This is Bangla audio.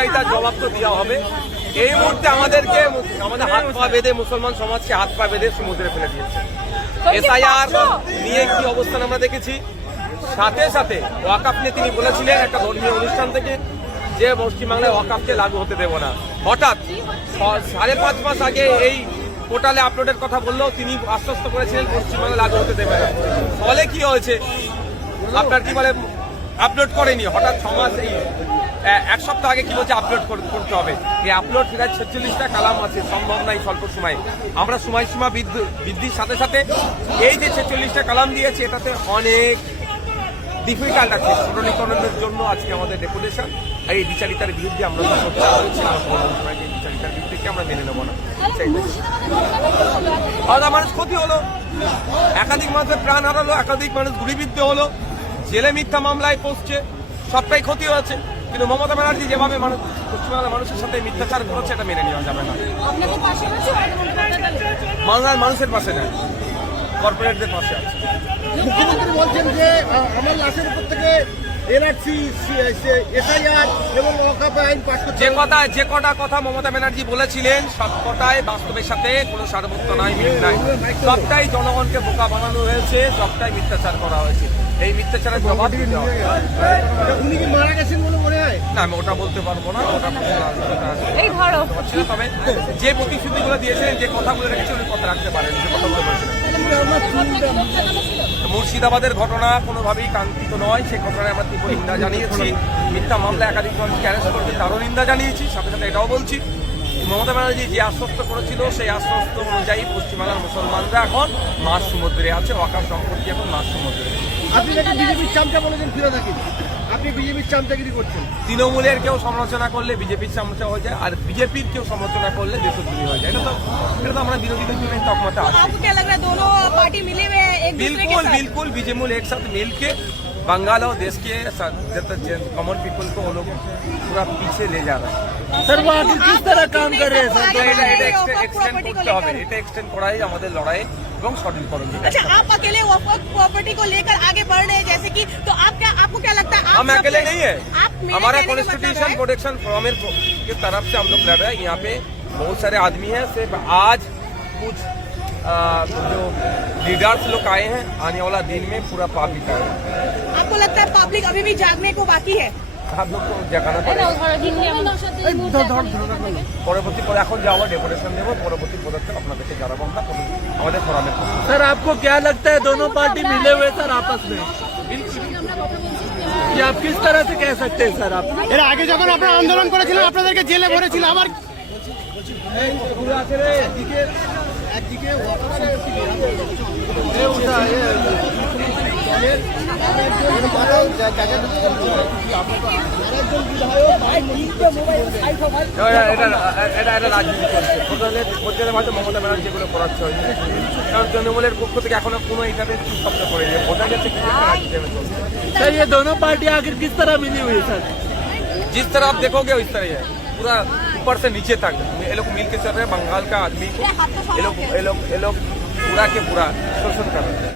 বিচারিতার জবাব তো দেওয়া হবে। এই মুহূর্তে আমাদের হাত পা বেঁধে, মুসলমান সমাজকে হাত পা বেঁধে সমুদ্রে ফেলে দিয়েছে। এসআইআর নিয়ে কি অবস্থান আমরা দেখেছি। সাথে সাথে ওয়াকফ নিয়ে তিনি বলেছিলেন একটা ধর্মীয় অনুষ্ঠান থেকে যে পশ্চিমবাংলায় ওয়াকফকে লাগু হতে দেব না। হঠাৎ 5.5 মাস আগে এই পোর্টালে আপলোডের কথা বললেও তিনি আশ্বস্ত করেছিলেন পশ্চিমবাংলায় লাগু হতে দেবে না। ফলে কি হয়েছে, আপনার কি বলে আপলোড করেনি, হঠাৎ 6 মাস এই 1 সপ্তাহ আগে কি বলছে আপলোড করতে হবে। এই আপলোড ফেরায় 46টা কালাম আছে, সম্ভব নাই স্বল্প সময়ে। আমরা সময়সীমা বৃদ্ধির সাথে সাথে এই যে 46টা কালাম দিয়েছে এটাতে অনেক ডিফিকাল্ট আছে সরলীকরণের জন্য আজকে আমাদের ডেপুটেশন। এই বিচারিতার বিরুদ্ধে আমরা বিচারিতার বিরুদ্ধে আমরা মেনে নেব না। মানুষ ক্ষতি হলো, একাধিক মানুষের প্রাণ হারালো, একাধিক মানুষ গুলিবিদ্ধ হলো, জেলে মিথ্যা মামলায় পৌঁছছে, সবটাই ক্ষতি হয়েছে। কিন্তু মমতা ব্যানার্জি যেভাবে পশ্চিমবাংলার মানুষের সাথে মিথ্যাচার করেছে এটা মেনে নেওয়া যাবে না। বাংলার মানুষের পাশে নেয়, কর্পোরেটদের পাশে আছে। মুখ্যমন্ত্রী বলছেন যে আমার লাশের উপর থেকে এনআরসি, এসআইআর এবং ওয়াকফ আইন পাস করতে। যে কটা কথা মমতা ব্যানার্জি বলেছিলেন সব কটাই বাস্তবের সাথে কোনো সার্বত্য নাই, মিল নাই। সবটাই জনগণকে বোকা বানানো হয়েছে, সবটাই মিথ্যাচার করা হয়েছে। এই মিথ্যাচারের জবাব দিতে হবে। উনি কি মারা গেছেন বলে মনে হয়? না, আমি ওটা বলতে পারবো না, ওটা তবে যে প্রতিশ্রুতিগুলো দিয়েছিলেন, যে কথাগুলো রেখেছে উনি কথা রাখতে পারেন, যে কথাগুলো বলেছিলেন। মুর্শিদাবাদের ঘটনা কোনোভাবেই কাঙ্ক্ষিত নয়, সেই ঘটনায় আমরা তীব্র নিন্দা জানিয়েছি। মিথ্যা মামলা একাধিক মানুষকে অ্যারেস্ট করতে তারও নিন্দা জানিয়েছি। সাথে সাথে এটাও বলছি মমতা ব্যানার্জি যে আশ্বস্ত করেছিল সেই আশ্বস্ত অনুযায়ী পশ্চিমবাংলার মুসলমানরা এখন মাঝ সমুদ্রে আছে, ওয়াকফ সম্পত্তি এখন মাঝ সমুদ্রে। আপনি নাকি বিজেপির চামচা বলেছেন ফিরে থাকেন, আপনি বিজেপির চামচাগিরি করছেন। তৃণমূলের কেউ সমালোচনা করলে বিজেপির চামচা হয়ে যায়, আর বিজেপির কেউ সমালোচনা করলে দেশদ্রোহী হয়ে যায়। এটা তো আমরা বিরোধীদের জন্য তকমাতে আছি। बिल्कुल बीजेपी एक साथ मिल के बंगाल और देश के कॉमन पीपल को वो लोग पूरा पीछे ले जा रहा है। सर वो आखिर किस तरह काम कर रहे हैं सर? এটা এক্সটেন্ড করাই আমাদের লড়াই এবং সঠিককরণ। अच्छा, आप अकेले वक्फ प्रॉपर्टी को लेकर आगे बढ़ रहे हैं जैसे कि, तो आपको क्या लगता है? हम अकेले नहीं है, हमारा कॉन्स्टिट्यूशन प्रोटेक्शन फोरम की तरफ से हम लोग लड़ रहे हैं। यहाँ पे बहुत सारे आदमी हैं, सिर्फ आज कुछ जो लीडर्स लोग आए हैं, आने वाला दिन में पूरा पब्लिक आएगा। आपको लगता है पब्लिक अभी भी जागने को बाकी है? आप लोग को जगाना पड़ेगा। পরবর্তী পরে এখন যাওয়া ডেপুটেশন দেবো, পরবর্তী পদক্ষেপ আপনাদেরকে জানাবো আমরা আমাদের ফোরামের। सर आपको क्या लगता है दोनों पार्टी मिले हुए सर आपस में? ये आप किस तरह से कह सकते हैं सर? आप এর আগে যখন আপনারা আন্দোলন করেছিলেন আপনাদেরকে জেলে ভরেছিল, আবার একদিকে এটা রাজনীতি করছে হয়তো মমতা ব্যানার্জি যেগুলো করাচ্ছে হয়নি, কারণ তৃণমূলের পক্ষ থেকে এখনো কোনো এইভাবে শব্দ করেনি, বোঝা যাচ্ছে सर ये दोनों पार्टी आखिर किस तरह मिली हुई सर? जिस तरह आप देखोगे उस तरह है, पूरा ऊपर से नीचे तक ये लोग मिल के चल रहे हैं। बंगाल का आदमी को ये लोग पूरा के पूरा शोषण कर रहे हैं।